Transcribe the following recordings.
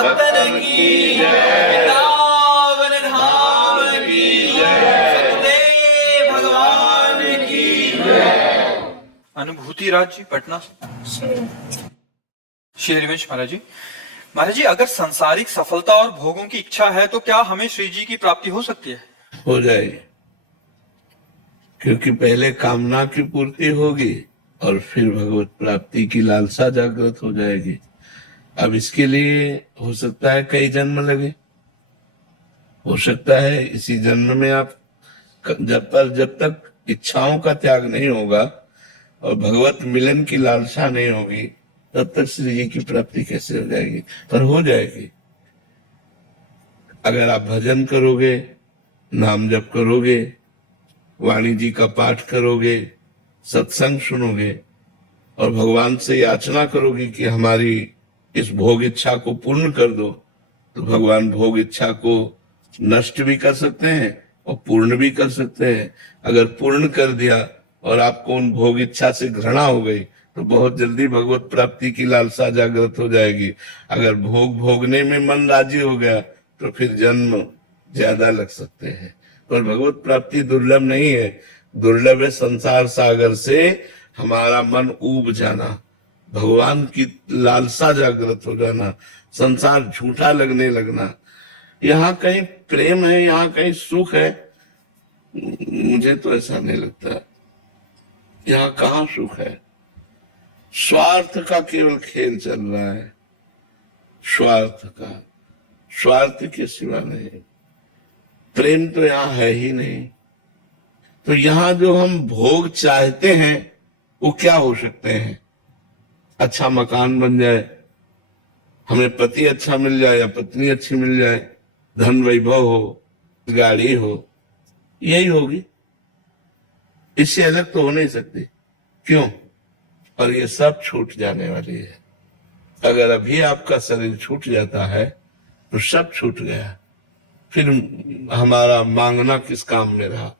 सनातन की जय, वृंदावन धाम की जय, सतदेव भगवान की जय। अनुभूति राज जी पटना से। श्री हरिवंश महाराज जी। महाराज जी, अगर सांसारिक सफलता और भोगों की इच्छा है तो क्या हमें श्री जी की प्राप्ति हो सकती है? हो जाएगी, क्योंकि पहले कामना की पूर्ति होगी और फिर भगवत प्राप्ति की लालसा जागृत हो जाएगी। अब इसके लिए हो सकता है कई जन्म लगे, हो सकता है इसी जन्म में आप जब तक इच्छाओं का त्याग नहीं होगा और भगवत मिलन की लालसा नहीं होगी तब तक श्री जी की प्राप्ति कैसे हो जाएगी? पर हो जाएगी। अगर आप भजन करोगे, नाम जप करोगे, वाणी जी का पाठ करोगे, सत्संग सुनोगे और भगवान से याचना करोगे कि हमारी इस भोग इच्छा को पूर्ण कर दो, तो भगवान भोग इच्छा को नष्ट भी कर सकते हैं और पूर्ण भी कर सकते हैं। अगर पूर्ण कर दिया और आपको उन भोग इच्छा से घृणा हो गई तो बहुत जल्दी भगवत प्राप्ति की लालसा जागृत हो जाएगी। अगर भोग भोगने में मन राजी हो गया तो फिर जन्म ज्यादा लग सकते हैं। पर भगवत प्राप्ति दुर्लभ नहीं है, दुर्लभ है संसार सागर से हमारा मन ऊब जाना, भगवान की लालसा जागृत हो जाना, संसार झूठा लगने लगना। यहाँ कहीं प्रेम है, यहाँ कहीं सुख है, मुझे तो ऐसा नहीं लगता। यहाँ कहाँ सुख है? स्वार्थ का केवल खेल चल रहा है, स्वार्थ का, स्वार्थ के सिवा नहीं। प्रेम तो यहाँ है ही नहीं। तो यहाँ जो हम भोग चाहते हैं वो क्या हो सकते हैं? अच्छा मकान बन जाए, हमें पति अच्छा मिल जाए या पत्नी अच्छी मिल जाए, धन वैभव हो, गाड़ी हो, यही होगी, इससे अलग तो हो नहीं सकती। क्यों? और ये सब छूट जाने वाली है। अगर अभी आपका शरीर छूट जाता है तो सब छूट गया, फिर हमारा मांगना किस काम में रहा?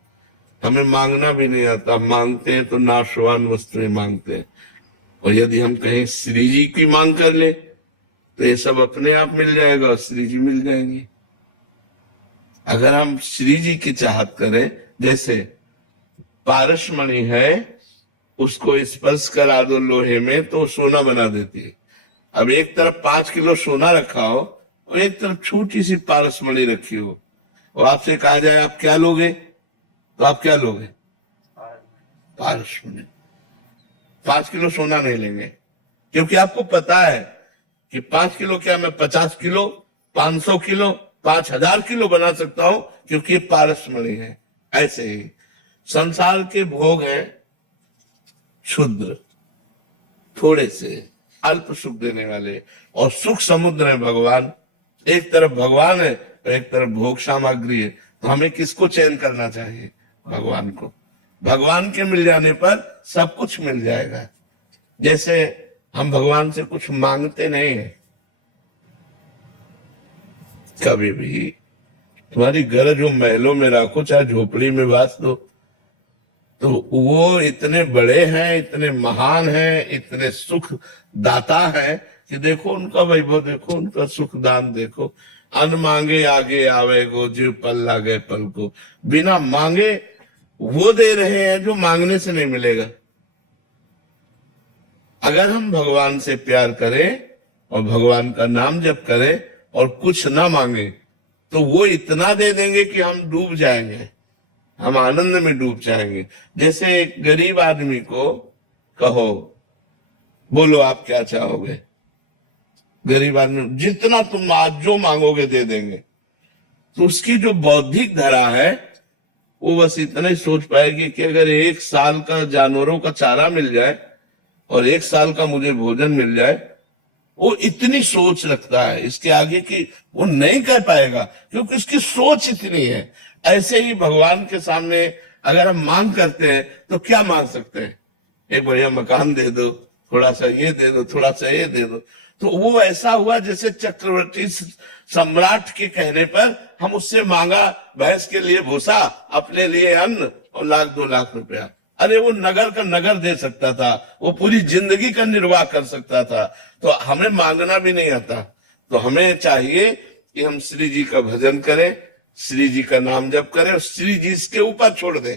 हमें मांगना भी नहीं आता, मांगते हैं तो नाशवान वस्तुएं मांगते हैं। और यदि हम कहीं श्री जी की मांग कर ले तो ये सब अपने आप मिल जाएगा और श्री जी मिल जाएंगी। अगर हम श्री जी की चाहत करें, जैसे पारसमणि है, उसको स्पर्श करा दो लोहे में तो सोना बना देती है। अब एक तरफ 5 किलो सोना रखा हो और एक तरफ छोटी सी पारसमणि रखी हो और आपसे कहा जाए आप क्या लोगे, तो आप क्या लोगे? पारसमणि। 5 किलो सोना नहीं लेंगे, क्योंकि आपको पता है कि 5 किलो क्या, मैं 50 किलो, 500 किलो, 5000 किलो बना सकता हूं, क्योंकि ये पारसमणि है। ऐसे ही संसार के भोग हैं क्षुद्र, थोड़े से अल्प सुख देने वाले, और सुख समुद्र है भगवान। एक तरफ भगवान है और एक तरफ भोग सामग्री है, तो हमें किसको चयन करना चाहिए? भगवान को। भगवान के मिल जाने पर सब कुछ मिल जाएगा। जैसे हम भगवान से कुछ मांगते नहीं है, कभी भी तुम्हारी गरज हो महलों में रखो, चाहे झोपड़ी में बास दो, तो वो इतने बड़े हैं, इतने महान हैं, इतने सुख दाता हैं कि देखो उनका वैभव, देखो उनका सुख दान, देखो अन मांगे आगे आवे गो, जीव पल लागे पल को। बिना मांगे वो दे रहे हैं जो मांगने से नहीं मिलेगा। अगर हम भगवान से प्यार करें और भगवान का नाम जप करें और कुछ ना मांगे तो वो इतना दे देंगे कि हम डूब जाएंगे, हम आनंद में डूब जाएंगे। जैसे एक गरीब आदमी को कहो, बोलो आप क्या चाहोगे, गरीब आदमी जितना तुम आज जो मांगोगे दे देंगे। तो उसकी जो बौद्धिक धरा है वो बस इतना ही सोच पाएगी कि अगर 1 साल का जानवरों का चारा मिल जाए और 1 साल का मुझे भोजन मिल जाए, वो इतनी सोच रखता है, इसके आगे की वो नहीं कह पाएगा, क्योंकि उसकी सोच इतनी है। ऐसे ही भगवान के सामने अगर हम मांग करते हैं तो क्या मांग सकते हैं? एक बढ़िया मकान दे दो, थोड़ा सा ये दे दो, थोड़ा सा ये दे दो। तो वो ऐसा हुआ जैसे चक्रवर्ती सम्राट के कहने पर हम उससे मांगा भैंस के लिए भूसा, अपने लिए अन्न और 1-2 लाख रुपया। अरे वो नगर का नगर दे सकता था, वो पूरी जिंदगी का निर्वाह कर सकता था। तो हमें मांगना भी नहीं आता, तो हमें चाहिए कि हम श्री जी का भजन करें, श्री जी का नाम जप करें और श्री जी इसके ऊपर छोड़ दें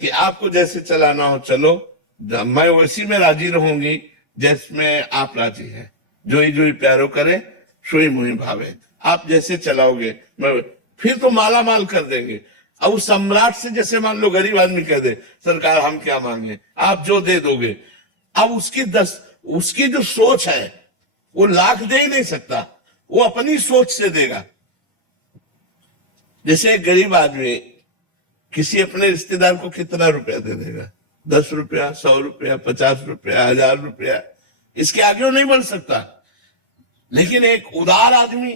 कि आपको जैसे चलाना हो चलो, मैं वैसी में राजी रहूंगी जिसमें आप राजी हैं। जोई जोई प्यारो करे सोई मोहि भावे। आप जैसे चलाओगे मैं फिर तो माला माल कर देंगे। अब उस सम्राट से जैसे मान लो गरीब आदमी कह दे सरकार हम क्या मांगे, आप जो दे दोगे। अब उसकी जो सोच है वो लाख दे ही नहीं सकता, वो अपनी सोच से देगा। जैसे एक गरीब आदमी किसी अपने रिश्तेदार को कितना रुपया दे देगा, 10 रुपया, 100 रुपया, 50 रुपया, 1000 रुपया, इसके आगे वो नहीं बढ़ सकता। लेकिन एक उदार आदमी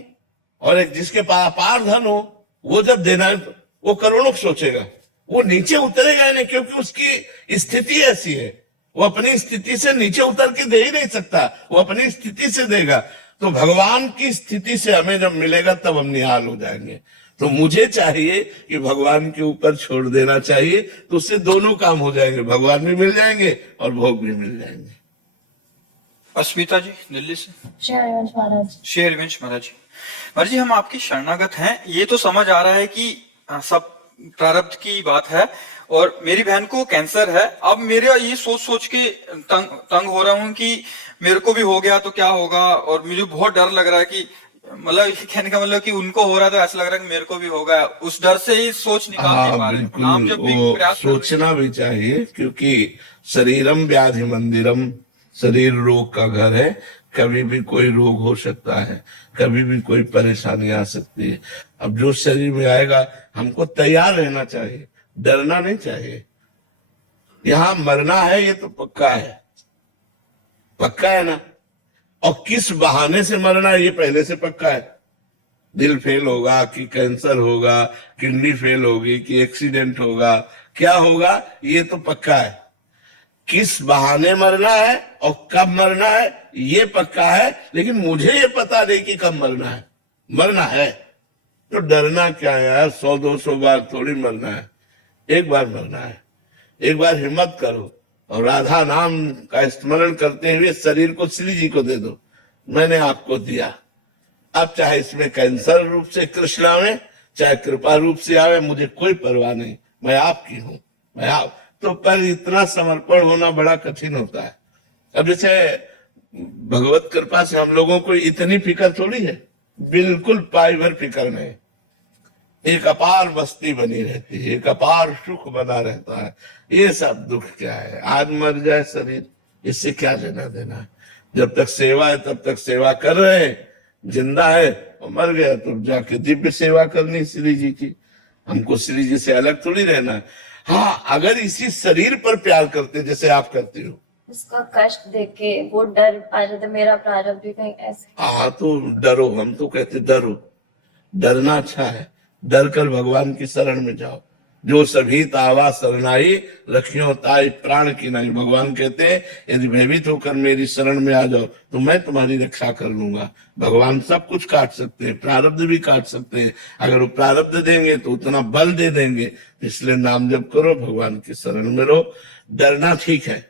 और एक जिसके पास अपार धन हो, वो जब देना है तो वो करोड़ों सोचेगा, वो नीचे उतरेगा नहीं, क्योंकि उसकी स्थिति ऐसी है। वो अपनी स्थिति से नीचे उतर के दे ही नहीं सकता, वो अपनी स्थिति से देगा। तो भगवान की स्थिति से हमें जब मिलेगा तब हम निहाल हो जाएंगे। तो मुझे चाहिए कि भगवान के ऊपर छोड़ देना चाहिए, तो उससे दोनों काम हो जाएंगे, भगवान भी मिल जाएंगे और भोग भी मिल जाएंगे। अस्मिता जी दिल्ली से। शेरवंश महाराज। शेरवंश महाराज जी, महाराज जी हम आपकी शरणागत हैं, ये तो समझ आ रहा है कि सब प्रारब्ध की बात है और मेरी बहन को कैंसर है। अब मेरा ये सोच सोच के तंग हो रहा हूँ कि मेरे को भी हो गया तो क्या होगा, और मुझे बहुत डर लग रहा है कि मतलब कहने का मतलब कि उनको हो रहा था, ऐसा लग रहा है कि मेरे को भी होगा। उस डर से ही सोच निकाल नहीं पा रहे। नाम जब भी वो प्रयास सोचना भी चाहिए, क्योंकि शरीरम व्याधि मंदिरम, शरीर रोग का घर है। कभी भी कोई रोग हो सकता है, कभी भी कोई परेशानी आ सकती है। अब जो शरीर में आएगा हमको तैयार रहना चाहिए, डरना नहीं चाहिए। यहाँ मरना है ये तो पक्का है, पक्का है ना। और किस बहाने से मरना है ये पहले से पक्का है। दिल फेल होगा कि कैंसर होगा, किडनी फेल होगी कि एक्सीडेंट होगा, क्या होगा ये तो पक्का है। किस बहाने मरना है और कब मरना है ये पक्का है, लेकिन मुझे ये पता नहीं कि कब मरना है। मरना है तो डरना क्या है यार, 100-200 बार थोड़ी मरना है, एक बार मरना है। एक बार हिम्मत करो और राधा नाम का स्मरण करते हुए शरीर को श्री जी को दे दो। मैंने आपको दिया, अब चाहे इसमें कैंसर रूप से कृष्ण आवे, चाहे कृपा रूप से आवे, मुझे कोई परवाह नहीं, मैं आपकी हूं, मैं आप। तो पर इतना समर्पण होना बड़ा कठिन होता है। अब जैसे भगवत कृपा से हम लोगों को इतनी फिक्र थोड़ी है, बिल्कुल पाई भर फिक्र नहीं। एक अपार बस्ती बनी रहती है, एक अपार सुख बना रहता है। ये सब दुख क्या है, आज मर जाए शरीर, इससे क्या लेना देना है। जब तक सेवा है तब तक सेवा कर रहे हैं, जिंदा है और मर गया तो जाके दिव्य सेवा करनी श्री जी की। हमको श्री जी से अलग थोड़ी रहना है। हाँ, अगर इसी शरीर पर प्यार करते जैसे आप करते हो, उसका कष्ट देख के वो डर आ जाता, मेरा प्रारब्ध भी कहीं ऐसे। हाँ तो डरो, हम तो कहते डरो, डरना अच्छा है। डर कर भगवान की शरण में जाओ। जो सभी तावा शरणाई रखियो ताई प्राण की नहीं। भगवान कहते हैं यदि भयभीत होकर मेरी शरण में आ जाओ तो मैं तुम्हारी रक्षा कर लूंगा। भगवान सब कुछ काट सकते हैं, प्रारब्ध भी काट सकते हैं। अगर वो प्रारब्ध देंगे तो उतना बल दे देंगे। इसलिए नाम जप करो, भगवान की शरण में रहो। डरना ठीक है,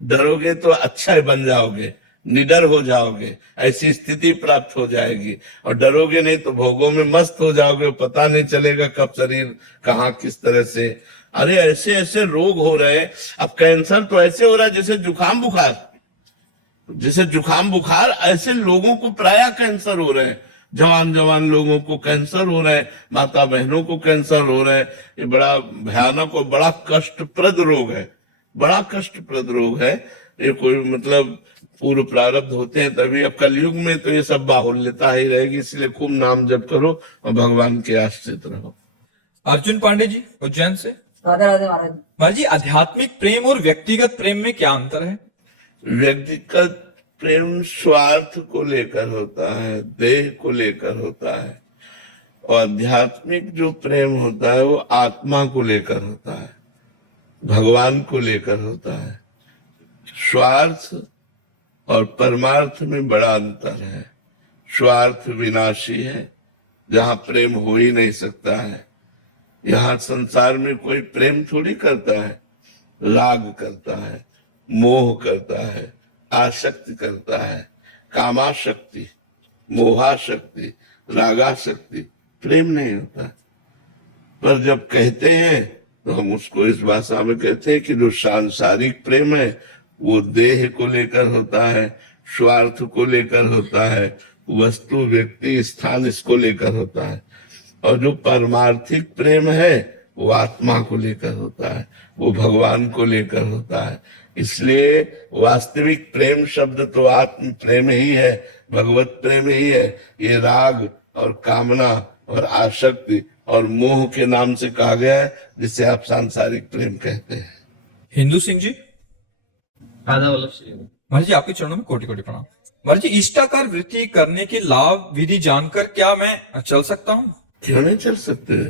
डरोगे तो अच्छा बन जाओगे, निडर हो जाओगे, ऐसी स्थिति प्राप्त हो जाएगी। और डरोगे नहीं तो भोगों में मस्त हो जाओगे, पता नहीं चलेगा कब शरीर कहाँ किस तरह से। अरे ऐसे ऐसे रोग हो रहे हैं। अब कैंसर तो ऐसे हो रहा है जैसे जुकाम बुखार, जैसे जुकाम बुखार ऐसे लोगों को प्राय कैंसर हो रहे हैं। जवान जवान लोगों को कैंसर हो रहा है, माता बहनों को कैंसर हो रहा है। ये बड़ा भयानक और बड़ा कष्टप्रद रोग है, बड़ा कष्टप्रद रोग है। ये कोई मतलब पूर्व प्रारब्ध होते हैं तभी। अब कलयुग में तो ये सब बाहुल्यता ही रहेगी। इसलिए खूब नाम जप करो और भगवान के आश्रित रहो। अर्जुन पांडे जी उज्जैन से। राधे राधे महाराज। महाराज जी आध्यात्मिक प्रेम और व्यक्तिगत प्रेम में क्या अंतर है? व्यक्तिगत प्रेम स्वार्थ को लेकर होता है, देह को लेकर होता है। और आध्यात्मिक जो प्रेम होता है वो आत्मा को लेकर होता है, भगवान को लेकर होता है। स्वार्थ और परमार्थ में बड़ा अंतर है। स्वार्थ विनाशी है, जहां प्रेम हो ही नहीं सकता है। यहाँ संसार में कोई प्रेम थोड़ी करता है, राग करता है, मोह करता है, आसक्ति करता है, कामाशक्ति। मोहाशक्ति, रागाशक्ति, प्रेम नहीं होता। पर जब कहते हैं तो हम उसको इस भाषा में कहते हैं कि जो सांसारिक प्रेम है वो देह को लेकर होता है, स्वार्थ को लेकर होता है, वस्तु, व्यक्ति, स्थान, इसको लेकर होता है। और जो परमार्थिक प्रेम है वो आत्मा को लेकर होता है, वो भगवान को लेकर होता है। इसलिए वास्तविक प्रेम शब्द तो आत्म प्रेम ही है, भगवत प्रेम ही है। ये राग और कामना और आसक्ति और मोह के नाम से कहा गया है, जिसे आप सांसारिक प्रेम कहते हैं। हिंदू सिंह जी, महाराज जी आपके चरणों में कोटि कोटि प्रणाम। महाराज जी, इष्टाकार वृत्ति करने के लाभ विधि जानकर क्या मैं चल सकता हूँ? क्यों नहीं चल सकते?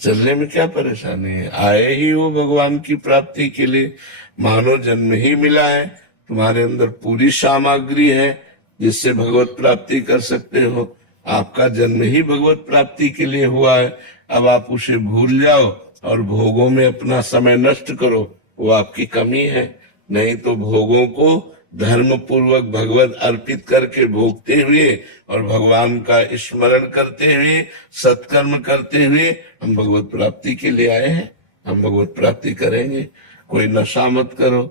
चलने में क्या परेशानी है? आए ही वो भगवान की प्राप्ति के लिए, मानव जन्म ही मिला है, तुम्हारे अंदर पूरी सामग्री है जिससे भगवत प्राप्ति कर सकते हो। आपका जन्म ही भगवत प्राप्ति के लिए हुआ है। अब आप उसे भूल जाओ और भोगों में अपना समय नष्ट करो, वो आपकी कमी है। नहीं तो भोगों को धर्म पूर्वक भगवत अर्पित करके भोगते हुए और भगवान का स्मरण करते हुए, सत्कर्म करते हुए हम भगवत प्राप्ति के लिए आए हैं। हम भगवत प्राप्ति करेंगे। कोई नशा मत करो,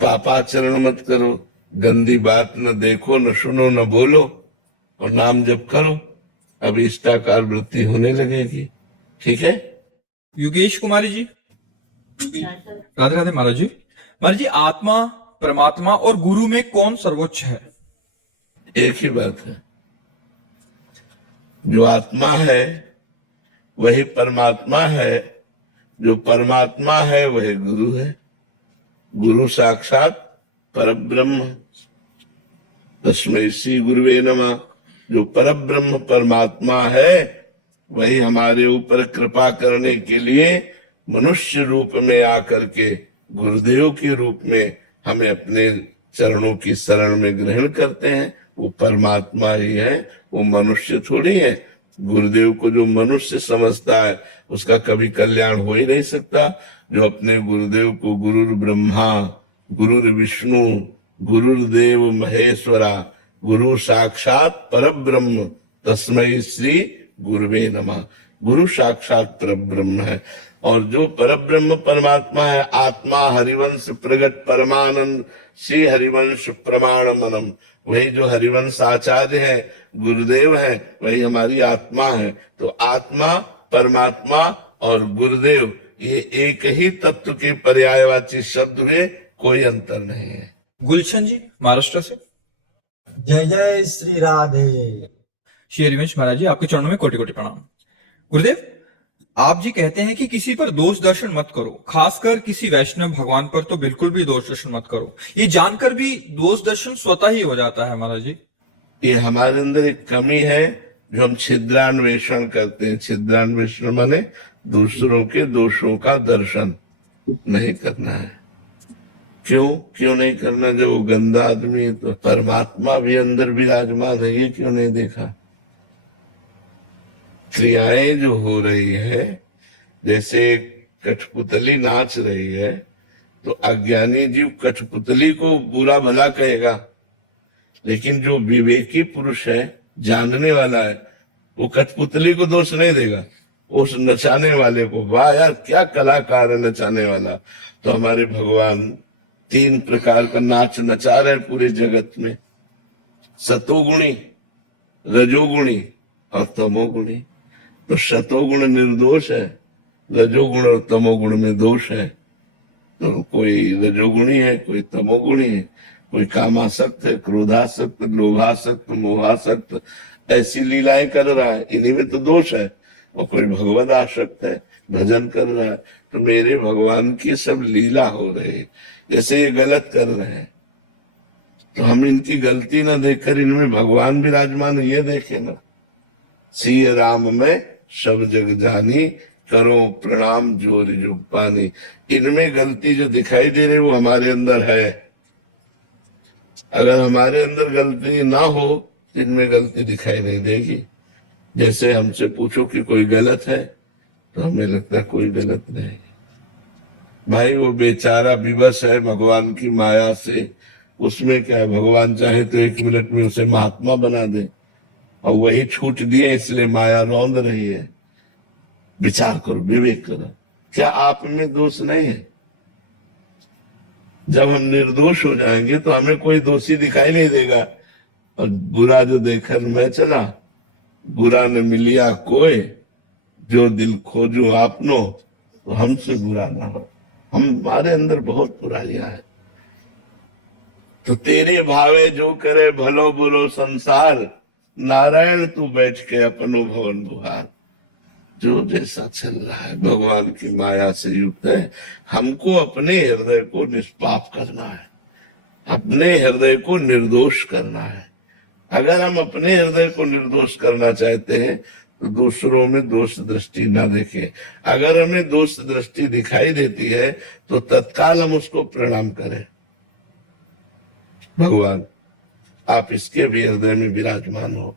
पापाचरण मत करो, गंदी बात न देखो, न सुनो, न बोलो, और नाम जप करो। अब इष्टाकार वृत्ति होने लगेगी। ठीक है? योगेश कुमारी जी, राधे राधे महाराज जी। महाराज जी, आत्मा, परमात्मा और गुरु में कौन सर्वोच्च है? एक ही बात है। जो आत्मा है वही परमात्मा है, जो परमात्मा है वही गुरु है। गुरु साक्षात परब्रह्म, तस्मै श्री गुरुवे नमः। जो परब्रह्म परमात्मा है वही हमारे ऊपर कृपा करने के लिए मनुष्य रूप में आकर के गुरुदेव के रूप में हमें अपने चरणों की शरण में ग्रहण करते हैं। वो परमात्मा ही है, वो मनुष्य थोड़ी है। गुरुदेव को जो मनुष्य समझता है उसका कभी कल्याण हो ही नहीं सकता। जो अपने गुरुदेव को गुरुर ब्रह्मा, गुरुर विष्णु, गुरुर्देव महेश्वरा, गुरु साक्षात परब्रह्म, तस्मै श्री गुरुवे नमः। गुरु साक्षात परब्रह्म है। और जो परब्रह्म परमात्मा है, आत्मा हरिवंश प्रगट परमानंद श्री हरिवंश प्रमाण मनम, वही जो हरिवंश आचार्य है, गुरुदेव है, वही हमारी आत्मा है। तो आत्मा, परमात्मा और गुरुदेव ये एक ही तत्व के पर्यायवाची शब्द में कोई अंतर नहीं है। गुलशन जी, महाराष्ट्र से। जय जय श्री राधे। श्री हरिवंश महाराज जी, आपके चरणों में कोटि कोटि प्रणाम। गुरुदेव, आप जी कहते हैं कि किसी पर दोष दर्शन मत करो, खासकर किसी वैष्णव भगवान पर तो बिल्कुल भी दोष दर्शन मत करो। ये जानकर भी दोष दर्शन स्वतः ही हो जाता है महाराज जी। ये हमारे अंदर एक कमी है जो हम छिद्रान्वेषण करते हैं। छिद्रान्वेषण माने दूसरों के दोषों का दर्शन नहीं करना है। क्यों नहीं करना? जब वो गंदा आदमी है तो परमात्मा भी अंदर विराजमान है, ये क्यों नहीं देखा? क्रियाएं जो हो रही है, जैसे कठपुतली नाच रही है तो अज्ञानी जीव कठपुतली को बुरा भला कहेगा, लेकिन जो विवेकी पुरुष है, जानने वाला है, वो कठपुतली को दोष नहीं देगा, उस नचाने वाले को। वाह यार, क्या कलाकार है नचाने वाला। तो हमारे भगवान 3 प्रकार का नाच नचा रहे पूरे जगत में। सतोगुणी, रजोगुणी और तमोगुणी। तो सतोगुण निर्दोष है, रजोगुण और तमोगुण में दोष है। तो कोई रजोगुणी है, कोई तमोगुणी है, कोई कामासक्त है, क्रोधासक्त, लोभासक्त, मोहासक्त, ऐसी लीलाएं कर रहा है, इन्हीं में तो दोष है। और कोई भगवद आसक्त है, भजन कर रहा है। तो मेरे भगवान की सब लीला हो रही है। जैसे ये गलत कर रहे हैं तो हम इनकी गलती ना देखकर इनमें भगवान विराजमान ये देखे ना। सिय राम में सब जग जानी, करो प्रणाम जोर जुग पानी। इनमें गलती जो दिखाई दे रही वो हमारे अंदर है। अगर हमारे अंदर गलती ना हो तो इनमें गलती दिखाई नहीं देगी। जैसे हमसे पूछो कि कोई गलत है तो हमें लगता है कोई गलत नहीं। भाई वो बेचारा विवश है भगवान की माया से, उसमें क्या है, भगवान चाहे तो 1 मिनट में उसे महात्मा बना दे, और वही छूट दिए इसलिए माया रौंद रही है। विचार करो, विवेक करो, क्या आप में दोष नहीं है? जब हम निर्दोष हो जाएंगे तो हमें कोई दोषी दिखाई नहीं देगा। और बुरा जो देखकर मैं चला, बुरा न मिलिया कोई, जो दिल खोजू आपनो, तो हमसे बुरा ना हो। हमारे अंदर बहुत बुराइयां है। तो तेरे भावे जो करे भलो बुरो संसार, नारायण तू बैठ के अपनो भवन बुहार। जो जैसा चल रहा है भगवान की माया से युक्त है। हमको अपने हृदय को निष्पाप करना है, अपने हृदय को निर्दोष करना है। अगर हम अपने हृदय को निर्दोष करना चाहते हैं तो दूसरों में दोष दृष्टि ना देखें। अगर हमें दोष दृष्टि दिखाई देती है तो तत्काल हम उसको प्रणाम करें। भगवान आप इसके भी हृदय में विराजमान हो।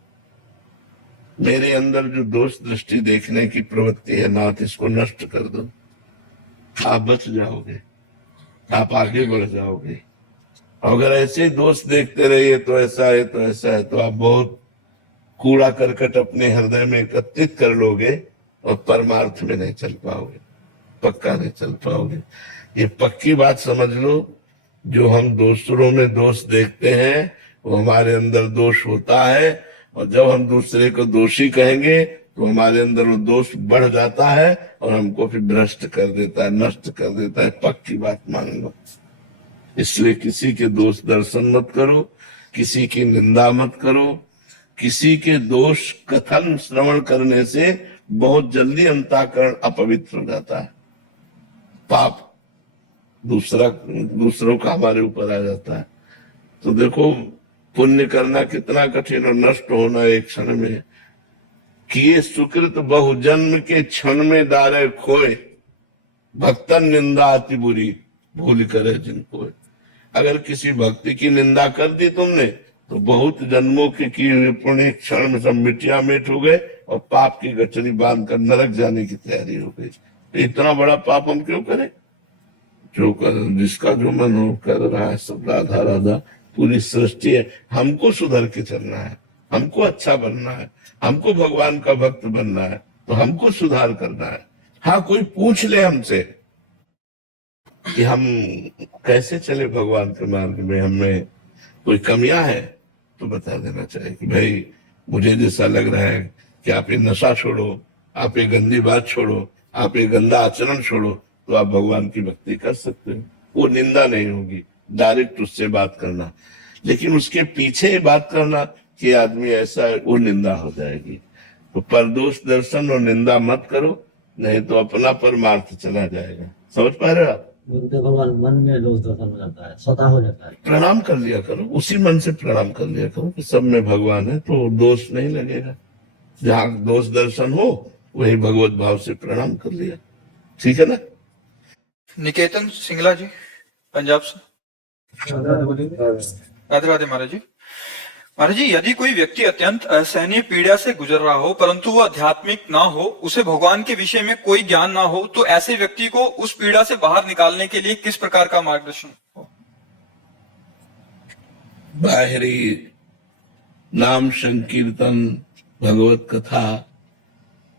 मेरे अंदर जो दोष दृष्टि देखने की प्रवृत्ति है नाथ, इसको नष्ट कर दो। आप बच जाओगे, आप आगे बढ़ जाओगे। अगर ऐसे दोष देखते रहिए तो ऐसा है तो ऐसा है, तो आप बहुत कूड़ा करकट अपने हृदय में एकत्रित कर लोगे और परमार्थ में नहीं चल पाओगे, पक्का नहीं चल पाओगे। ये पक्की बात समझ लो। जो हम दूसरों में दोष देखते हैं वो हमारे अंदर दोष होता है, और जब हम दूसरे को दोषी कहेंगे तो हमारे अंदर वो दोष बढ़ जाता है और हमको फिर भ्रष्ट कर देता है, नष्ट कर देता है। पक्की बात मान लो। इसलिए किसी के दोष दर्शन मत करो, किसी की निंदा मत करो। किसी के दोष कथन श्रवण करने से बहुत जल्दी अंतःकरण अपवित्र हो जाता है, पाप दूसरों का हमारे ऊपर आ जाता है। तो देखो पुण्य करना कितना कठिन और नष्ट होना एक क्षण में। किए सुकृत बहु जन्म के क्षण में डारे खोए, भक्तन निंदा अति बुरी भूल करे जिनको। अगर किसी भक्ति की निंदा कर दी तुमने तो बहुत जन्मों के किए हुए पुण्य एक क्षण में सब मिटिया मिट हो गए और पाप की गठरी बांध कर नरक जाने की तैयारी हो गई। तो इतना बड़ा पाप हम क्यों करें? जो कर, जिसका जो मन हो कर रहा है, सब राधा राधा पूरी सृष्टि है। हमको सुधर के चलना है, हमको अच्छा बनना है, हमको भगवान का भक्त बनना है, तो हमको सुधार करना है। हाँ, कोई पूछ ले हमसे कि हम कैसे चले भगवान के मार्ग में, हमें कोई कमियां है, तो बता देना चाहिए कि भाई मुझे जैसा लग रहा है कि आप ये नशा छोड़ो, आप ये गंदी बात छोड़ो, आप ये गंदा आचरण छोड़ो, तो आप भगवान की भक्ति कर सकते हो। वो निंदा नहीं होगी, डायरेक्ट उससे बात करना। लेकिन उसके पीछे बात करना कि आदमी ऐसा है, वो निंदा हो जाएगी। तो परदोष दर्शन और निंदा मत करो, नहीं तो अपना परमार्थ चला जाएगा। समझ पा रहे हो आप? बोलते भगवान मन में दोष दर्शन हो जाता है, स्वतः हो जाता है। प्रणाम कर लिया करो, उसी मन से प्रणाम कर लिया करो कि सब में भगवान है, तो दोष नहीं लगेगा। जहाँ दोष दर्शन हो वही भगवत भाव से प्रणाम कर लिया। ठीक है ना? निकेतन सिंगला जी, पंजाब से। राधे राधे महाराज जी। महाराज जी, यदि कोई व्यक्ति अत्यंत असहनीय पीड़ा से गुजर रहा हो परंतु वह आध्यात्मिक ना हो, उसे भगवान के विषय में कोई ज्ञान ना हो, तो ऐसे व्यक्ति को उस पीड़ा से बाहर निकालने के लिए किस प्रकार का मार्गदर्शन हो? बाहरी नाम संकीर्तन, भगवत कथा,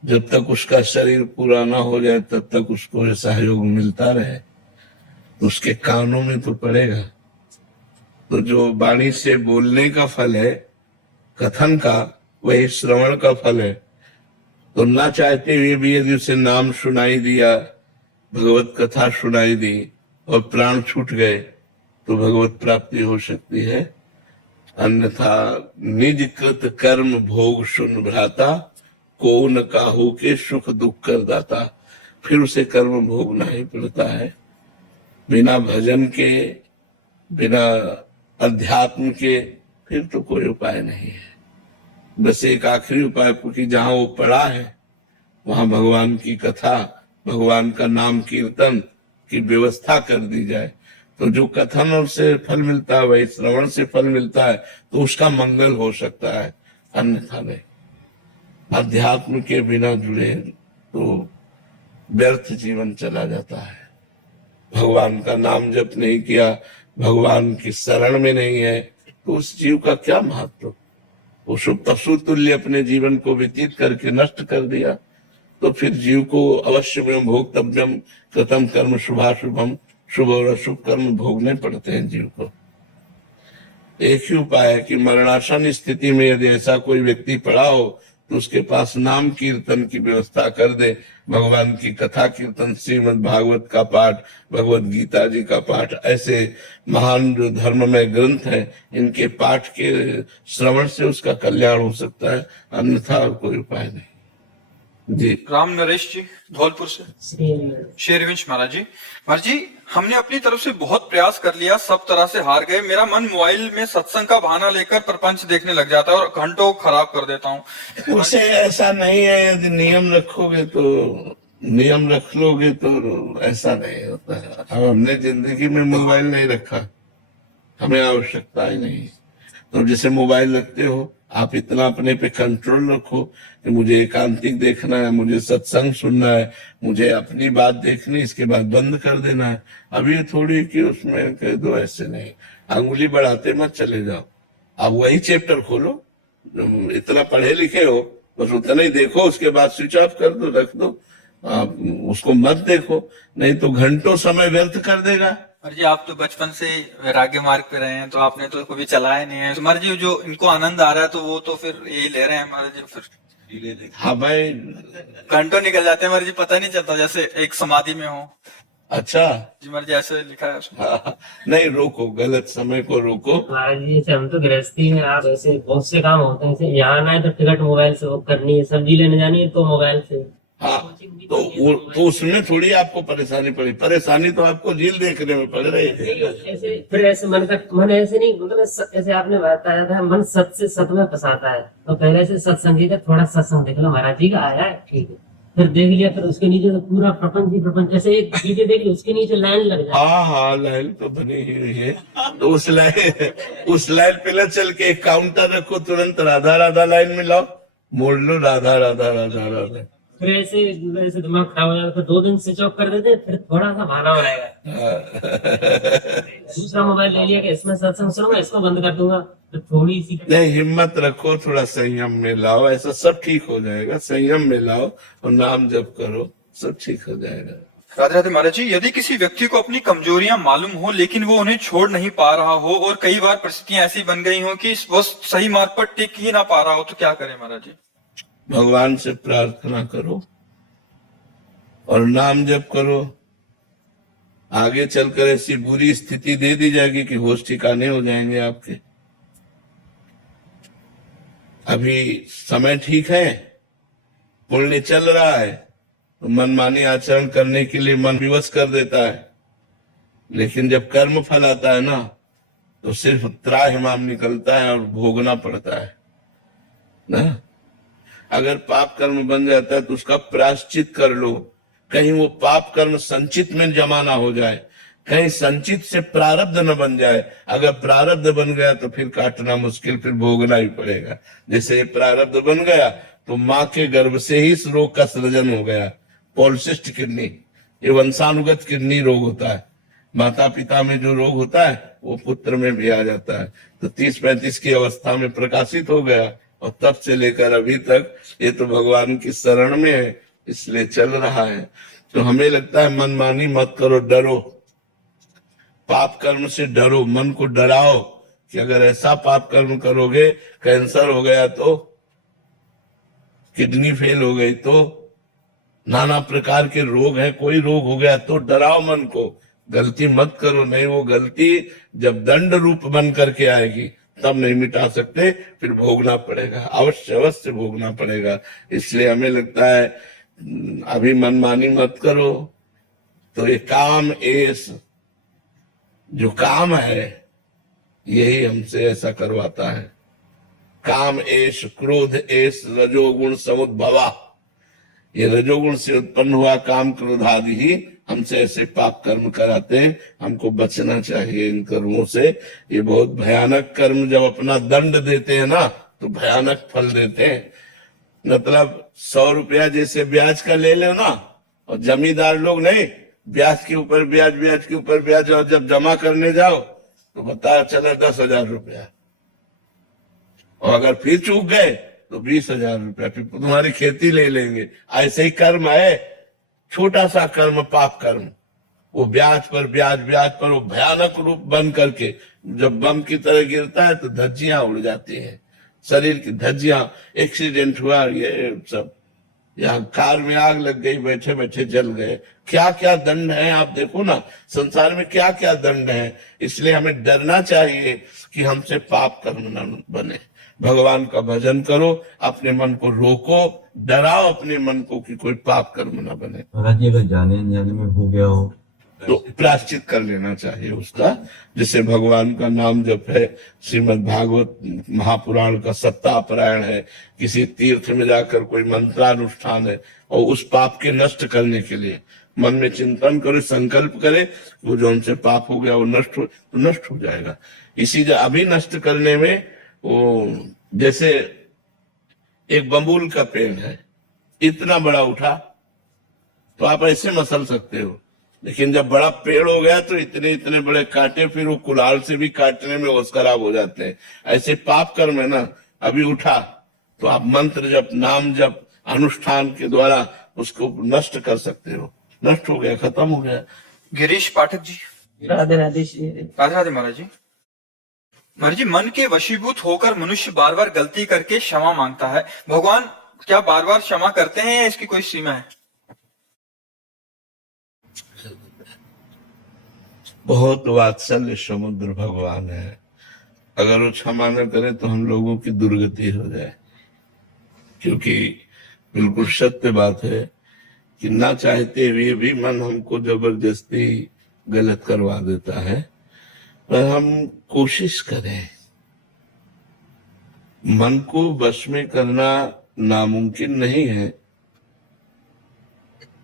जब तक उसका शरीर पूरा ना हो जाए तब तक उसको सहयोग मिलता रहे, उसके कानों में तो पड़ेगा। तो जो वाणी से बोलने का फल है, कथन का, वही श्रवण का फल है। तो ना चाहते हुए भी यदि उसे नाम सुनाई दिया, भगवत कथा सुनाई दी और प्राण छूट गए, तो भगवत प्राप्ति हो सकती है। अन्यथा निज कृत कर्म भोग सुन भ्राता, को न काहू के सुख दुख कर दाता। फिर उसे कर्म भोगना ही पड़ता है। बिना भजन के, बिना अध्यात्म के फिर तो कोई उपाय नहीं है। बस एक आखिरी उपाय, क्योंकि जहां वो पड़ा है वहां भगवान की कथा, भगवान का नाम कीर्तन की व्यवस्था कर दी जाए, तो जो कथन और से फल मिलता है, वही श्रवण से फल मिलता है, तो उसका मंगल हो सकता है, अन्यथा नहीं। अध्यात्म के बिना जुड़े तो व्यर्थ जीवन चला जाता है। भगवान का नाम जप नहीं किया भगवान की शरण में नहीं है, तो उस जीव का क्या महत्व। वो शुभ पशु तुल्य अपने जीवन को व्यतीत करके नष्ट कर दिया, तो फिर जीव को अवश्य में भोक्तव्यम कृतम कर्म शुभाशुभम, शुभ और अशुभ कर्म भोगने पड़ते हैं जीव को। एक ही उपाय है कि मरणासन स्थिति में यदि ऐसा कोई व्यक्ति पड़ा हो तो उसके पास नाम कीर्तन की व्यवस्था कर दे, भगवान की कथा कीर्तन, श्रीमद् भागवत का पाठ, भगवत गीता जी का पाठ, ऐसे महान जो धर्ममय ग्रंथ है, इनके पाठ के श्रवण से उसका कल्याण हो सकता है, अन्यथा और कोई उपाय नहीं। जी राम नरेश जी धौलपुर से। शेरविंश महाराज जी हमने अपनी तरफ से बहुत प्रयास कर लिया, सब तरह से हार गए। मेरा मन मोबाइल में सत्संग का बहाना लेकर प्रपंच देखने लग जाता है और घंटों खराब कर देता हूँ। उसे ऐसा नहीं है, यदि नियम रखोगे तो, नियम रख लोगे तो ऐसा नहीं होता है। अब हमने जिंदगी में मोबाइल नहीं रखा, हमें आवश्यकता ही नहीं। तो जैसे मोबाइल रखते हो, आप इतना अपने पे कंट्रोल रखो कि मुझे एकांतिक देखना है, मुझे सत्संग सुनना है, मुझे अपनी बात देखनी, इसके बाद बंद कर देना है। अब ये थोड़ी कि उसमें कह दो, ऐसे नहीं, अंगुली बढ़ाते मत चले जाओ। आप वही चैप्टर खोलो, इतना पढ़े लिखे हो बस उतना ही देखो, उसके बाद स्विच ऑफ कर दो, रख दो, आप उसको मत देखो, नहीं तो घंटों समय व्यर्थ कर देगा। महाराज जी आप तो बचपन से वैराग्य मार्ग पे रहे हैं, तो आपने तो कभी चलाया नहीं है। तो महाराज जी जो इनको आनंद आ रहा है तो वो तो फिर यही ले रहे हैं महाराज जी, फिर हाँ भाई, घंटों निकल जाते हैं महाराज जी, पता नहीं चलता, जैसे एक समाधि में हो। अच्छा जी महाराज जी ऐसे लिखा है उसमें। हाँ, नहीं रोको, गलत समय को रोको। महाराज जी जैसे हम तो गृहस्थी में, आप ऐसे बहुत से काम होते हैं, जैसे यहाँ आना है तो टिकट मोबाइल से बुक करनी है, सब्जी लेने जानी है तो मोबाइल से। हाँ, तो उसमें थोड़ी आपको परेशानी पड़ी, परेशानी तो आपको झील देखने में पड़ रही है। ऐसे फिर ऐसे मन ऐसे नहीं, मतलब ऐसे आपने बताया था मन सत से सत में फंसाता है, तो पहले से सत्संगी का थोड़ा सत्संग देख लो, महाराज जी का आया है ठीक है, फिर देख लिया, फिर उसके नीचे तो पूरा प्रपंच ही प्रपंच, ऐसे एक वीडियो देख ली उसके नीचे लाइन लग जाए। हाँ हाँ, लाइन तो बनी ही हुई है, तो उस लाइन पे न चल के एक काउंटर रखो, तुरंत राधा राधा लाइन में लाओ, मोड़ लो राधा राधा राधा राधा। फिर ऐसे दिमाग खराब हो जाता, फिर 2 दिन स्विच ऑफ कर देते, फिर थोड़ा सा बहाना हो जाएगा। दूसरा मोबाइल ले लिया कि इसमें सत्संग सुनूंगा, इसको बंद कर दूंगा, तो थोड़ी सी नहीं, हिम्मत रखो, थोड़ा संयम में लाओ, ऐसा सब ठीक हो जाएगा। संयम में लाओ और नाम जप करो, सब ठीक हो जाएगा। राधे राधे महाराज जी, यदि किसी व्यक्ति को अपनी कमजोरियां मालूम हो लेकिन वो उन्हें छोड़ नहीं पा रहा हो और कई बार परिस्थितियां ऐसी बन गई हो कि वो सही मार्ग पर टिक ही ना पा रहा हो, तो क्या करे महाराज जी? भगवान से प्रार्थना करो और नाम जप करो। आगे चलकर ऐसी बुरी स्थिति दे दी जाएगी कि होश ठिकाने हो जाएंगे आपके। अभी समय ठीक है, पुण्य चल रहा है, तो मनमानी आचरण करने के लिए मन विवश कर देता है, लेकिन जब कर्म फल आता है ना, तो सिर्फ त्राहिमाम निकलता है और भोगना पड़ता है ना। अगर पाप कर्म बन जाता है तो उसका प्रायश्चित कर लो, कहीं वो पाप कर्म संचित में जमा ना हो जाए, कहीं संचित से प्रारब्ध न बन जाए। अगर प्रारब्ध बन गया तो फिर काटना मुश्किल, फिर भोगना ही पड़ेगा। जैसे ये प्रारब्ध बन गया तो माँ के गर्भ से ही इस रोग का सृजन हो गया, पॉलिसिस्ट किडनी, ये वंशानुगत किडनी रोग होता है। माता पिता में जो रोग होता है वो पुत्र में भी आ जाता है। तो 30-35 की अवस्था में प्रकाशित हो गया और तब से लेकर अभी तक ये तो भगवान की शरण में है, इसलिए चल रहा है। तो हमें लगता है मनमानी मत करो, डरो, पाप कर्म से डरो, मन को डराओ कि अगर ऐसा पाप कर्म करोगे, कैंसर हो गया तो, किडनी फेल हो गई तो, नाना प्रकार के रोग हैं, कोई रोग हो गया तो डराओ मन को, गलती मत करो। नहीं, वो गलती जब दंड रूप बन करके आएगी तब नहीं मिटा सकते, फिर भोगना पड़ेगा, अवश्य भोगना पड़ेगा। इसलिए हमें लगता है अभी मनमानी मत करो। तो ये काम एस जो काम है यही हमसे ऐसा करवाता है। काम एश, क्रोध एश, रजोगुण समुद्भवा, ये रजोगुण से उत्पन्न हुआ काम क्रोध आदि ही हमसे ऐसे पाप कर्म कराते हैं। हमको बचना चाहिए इन कर्मों से। ये बहुत भयानक कर्म जब अपना दंड देते हैं ना तो भयानक फल देते हैं। मतलब 100 रुपया जैसे ब्याज का ले लो ना, और जमींदार लोग नहीं, ब्याज के ऊपर ब्याज, ब्याज के ऊपर ब्याज, और जब जमा करने जाओ तो बताया चला 10,000 रुपया, और अगर फिर चूक गए तो 20,000 रुपया, फिर तुम्हारी खेती ले लेंगे। ऐसे ही कर्म है, छोटा सा कर्म पाप कर्म, वो ब्याज पर ब्याज ब्याज पर वो भयानक रूप बन करके जब बम की तरह गिरता है तो धज्जियां उड़ जाती हैं, शरीर की धज्जियां। एक्सीडेंट हुआ ये सब, यहाँ कार में आग लग गई, बैठे बैठे जल गए। क्या क्या दंड है आप देखो ना, संसार में क्या क्या दंड है। इसलिए हमें डरना चाहिए कि हमसे पाप कर्म न बने। भगवान का भजन करो, अपने मन को रोको, डराओ अपने मन को कि कोई पाप कर्म न बने। महाराज जी अगर जाने अनजाने में हो गया हो तो प्रायश्चित कर लेना चाहिए उसका। जैसे भगवान का नाम जप है, श्रीमद् भागवत महापुराण का सप्ताहपारायण है, किसी तीर्थ में जाकर कोई मंत्रानुष्ठान है, और उस पाप के नष्ट करने के लिए मन में चिंतन करे, संकल्प करे, वो जो हमसे पाप हो गया वो नष्ट हो जाएगा। इसी अभी नष्ट करने में वो जैसे एक बबूल का पेड़ है, इतना बड़ा उठा तो आप ऐसे मसल सकते हो, लेकिन जब बड़ा पेड़ हो गया तो इतने इतने बड़े कांटे, फिर वो कुल्हाड़ से भी काटने में होश खराब हो जाते हैं। ऐसे पाप कर्म है ना, अभी उठा तो आप मंत्र जप, नाम जप, अनुष्ठान के द्वारा उसको नष्ट कर सकते हो। नष्ट हो गया, खत्म हो गया। गिरीश पाठक जी, राधे राधे श्री। राधे राधे महाराज जी। महाराज जी, मन के वशीभूत होकर मनुष्य बार बार गलती करके क्षमा मांगता है, भगवान क्या बार बार क्षमा करते हैं या इसकी कोई सीमा है? बहुत वात्सल्य समुद्र भगवान है, अगर वो क्षमा न करे तो हम लोगों की दुर्गति हो जाए। क्योंकि बिल्कुल सत्य बात है कि ना चाहते हुए भी मन हमको जबरदस्ती गलत करवा देता है, पर हम कोशिश करें। मन को वश में करना नामुमकिन नहीं है,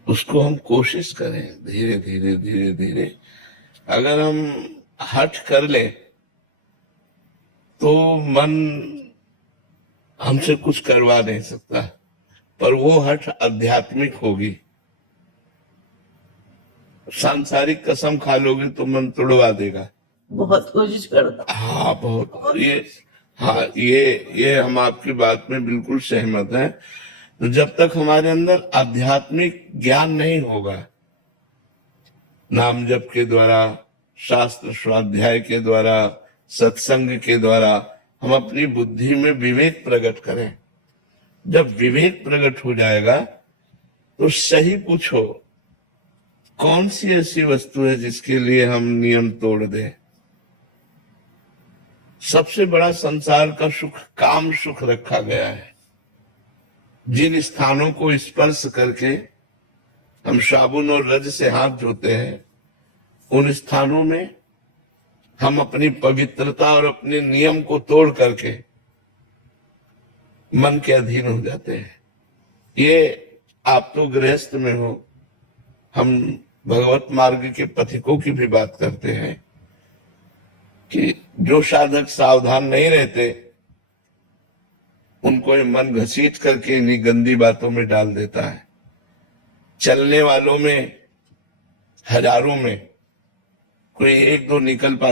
उसको हम कोशिश करें, धीरे धीरे धीरे धीरे। अगर हम हठ कर ले तो मन हमसे कुछ करवा नहीं सकता, पर वो हठ आध्यात्मिक होगी। सांसारिक कसम खा लोगे तो मन तोड़वा देगा। बहुत कोशिश करता। हाँ बहुत, ये हम आपकी बात में बिल्कुल सहमत हैं। तो जब तक हमारे अंदर आध्यात्मिक ज्ञान नहीं होगा, नाम जप के द्वारा, शास्त्र स्वाध्याय के द्वारा, सत्संग के द्वारा हम अपनी बुद्धि में विवेक प्रकट करें। जब विवेक प्रकट हो जाएगा तो सही पूछो, कौन सी ऐसी वस्तु है जिसके लिए हम नियम तोड़ दें? सबसे बड़ा संसार का सुख काम सुख रखा गया है। जिन स्थानों को स्पर्श करके हम साबुन और रज से हाथ धोते हैं, उन स्थानों में हम अपनी पवित्रता और अपने नियम को तोड़ करके मन के अधीन हो जाते हैं। ये आप तो गृहस्थ में हो, हम भगवत मार्ग के पथिकों की भी बात करते हैं कि जो साधक सावधान नहीं रहते, उनको ये मन घसीट करके इन्हीं गंदी बातों में डाल देता है। चलने वालों में हजारों में कोई एक दो निकल पाता